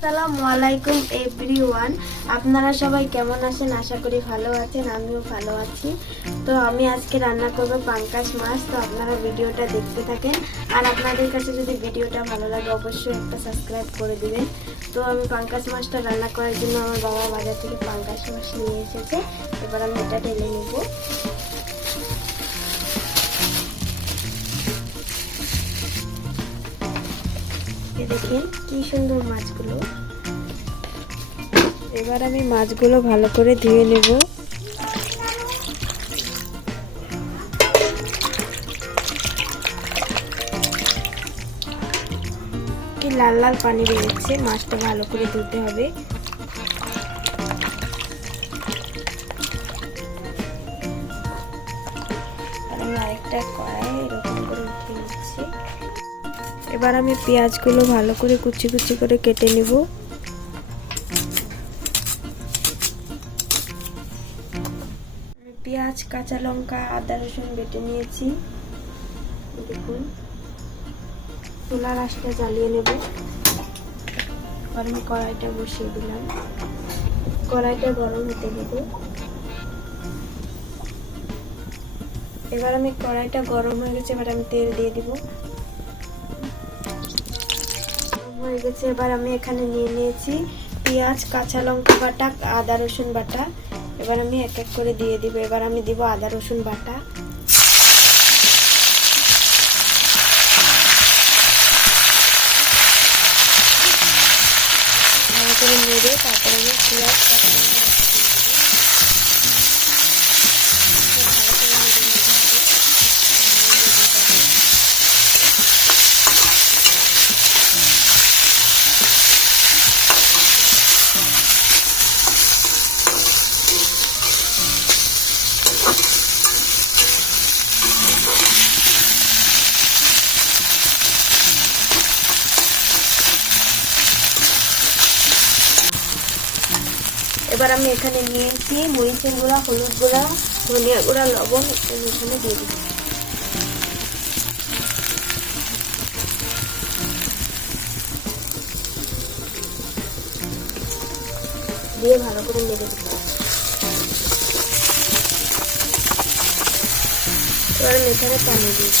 আসসালামু আলাইকুম এভরিওয়ান, আপনারা সবাই কেমন আছেন? আশা করি ভালো আছেন, আমিও ভালো আছি। তো আমি আজকে রান্না করব পাঙ্গাস মাছ। তো আপনারা ভিডিওটা দেখতে থাকেন, আর আপনাদের কাছে যদি ভিডিওটা ভালো লাগে অবশ্যই একটা সাবস্ক্রাইব করে দিবেন। তো আমি পাঙ্গাস মাছটা রান্না করার জন্য আমার বাবা বাজার থেকে পাঙ্গাস মাছ নিয়ে এসেছে। এবার আমি এটা ঢেলে নেব। দেখেন কি সুন্দর মাছগুলো। এবার আমি মাছগুলো ভালো করে ধুয়ে নেব। কি লাল লাল পানি বেরোচ্ছে, মাছটা ভালো করে ধুতে হবে। আর আমি আরেকটা কড়াই এরকম করে উঠিয়ে নিচ্ছি। এবার আমি পেঁয়াজগুলো ভালো করে কুচি কুচি করে কেটে নেব। পেঁয়াজ, কাঁচা লঙ্কা, আদা রসুন বেটে নিয়েছি। দেখুন, চুলার আঁচটা জ্বালিয়ে নেব। এবার আমি কড়াইটা বসিয়ে দিলাম। কড়াইটা গরম হতে দেব। এবার আমি কড়াইটা গরম হয়ে গেছে, এবার আমি তেল দিয়ে দিব। হয়ে গেছে, এবার আমি এখানে নিয়ে নিয়েছি পেঁয়াজ, কাঁচা লঙ্কা বাটা, আদা রসুন বাটা। এবার আমি এক এক করে দিয়ে দিব। এবার আমি দিব আদা রসুন বাটা। ভালো করে নেড়ে তারপরে আমি পেঁয়াজ, কাঁচা লঙ্কা বাটা দিয়ে দেবো। ভালো করে নেড়ে নিতে হবে। এবার আমি এখানে নিয়েছি মরিচের গুঁড়া, হলুদ গুঁড়া, ধনিয়া গুঁড়া, লবণ এখানে দিয়ে দিব। দিয়ে ভালো করে নেড়ে দিব। এবার আমি এখানে পানি দিই।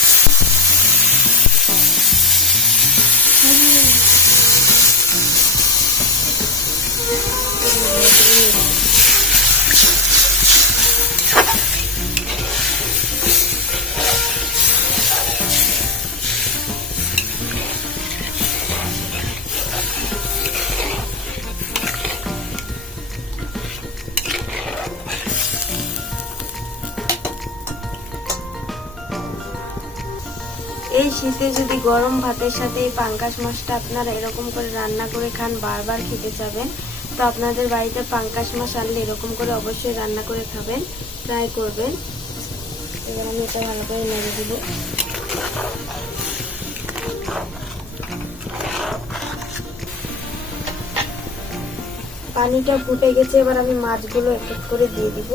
এই শীতে যদি গরম ভাতের সাথে এই পাঙ্গাস মাছটা আপনারা এরকম করে রান্না করে খান, বারবার খেতে যাবেন। তো আপনাদের বাড়িতে পাঙ্গাস মাছ আনলে এরকম করে অবশ্যই রান্না করে খাবেন, ট্রাই করবেন। এবার আমি এটা ভালো করে নেড়ে দিব। পানিটা ফুটে গেছে, এবার আমি মাছগুলো এক এক করে দিয়ে দিব।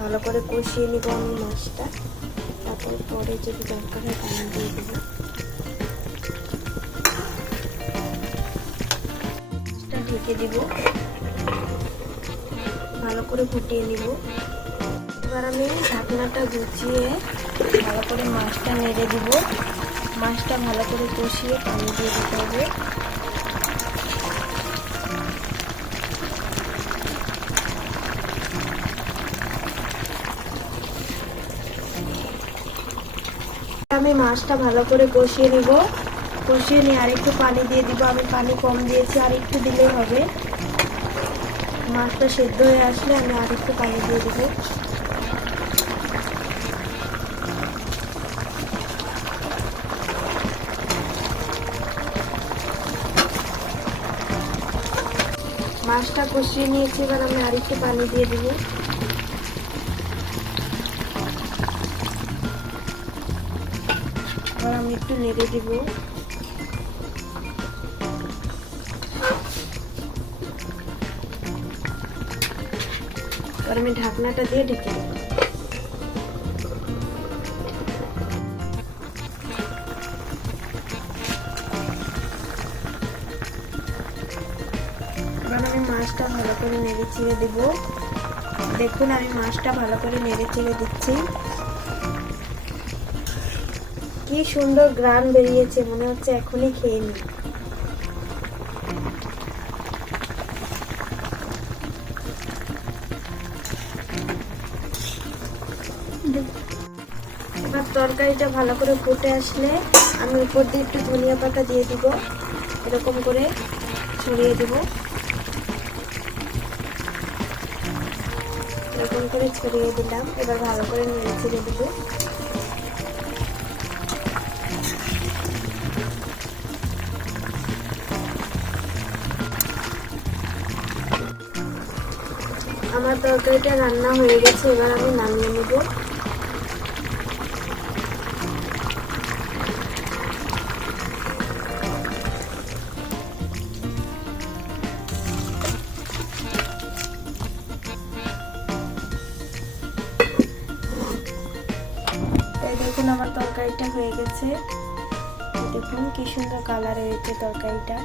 ভালো করে কষিয়ে নিব আমি মাছটা। তারপরে পরে যদি দরকার হয় পানি দিয়ে দেবো। মাছটা ঢেকে দিব, ভালো করে ফুটিয়ে নিব। এবার আমি ঢাকনাটা গুছিয়ে ভালো করে মাছটা নেড়ে দিব। মাছটা ভালো করে কষিয়ে পানি দিয়ে দিতে হবে। আমি মাছটা ভালো করে কষিয়ে নিব। কষিয়ে নিয়ে আরেকটু পানি দিয়ে দিব। আমি পানি কম দিয়েছি, আর একটু দিলেই হবে। মাছটা সেদ্ধ হয়ে আসলে আমি আরেকটু পানি দিয়ে দিব। মাছটা কষিয়ে নিয়েছি, এবার আমি আরেকটু পানি দিয়ে দিব। এবার আমি একটু নেড়ে দিব। এবার আমি ঢাকনাটা দিয়ে ঢেকে দেবো। এবার আমি মাছটা ভালো করে নেড়ে চেড়ে দেবো। দেখুন আমি মাছটা ভালো করে নেড়ে চেড়ে দিচ্ছি। কি সুন্দর গ্রান বেরিয়েছে, মনে হচ্ছে এখনই খেয়ে নিই। এবার তরকারিটা ভালো করে ফুটে আসলে আমি উপর দিয়ে একটু ধনিয়া পাতা দিয়ে দিব, এরকম করে ছড়িয়ে দেব। এরকম করে ছড়িয়ে দিলাম। এবার ভালো করে নেড়ে চেড়ে দেব। আমার তরকারিটা রান্না হয়ে গেছে, এবার আমি নামিয়ে নেব। দেখুন আমার তরকারিটা হয়ে গেছে। দেখুন কি সুন্দর কালার হয়েছে তরকারিটা।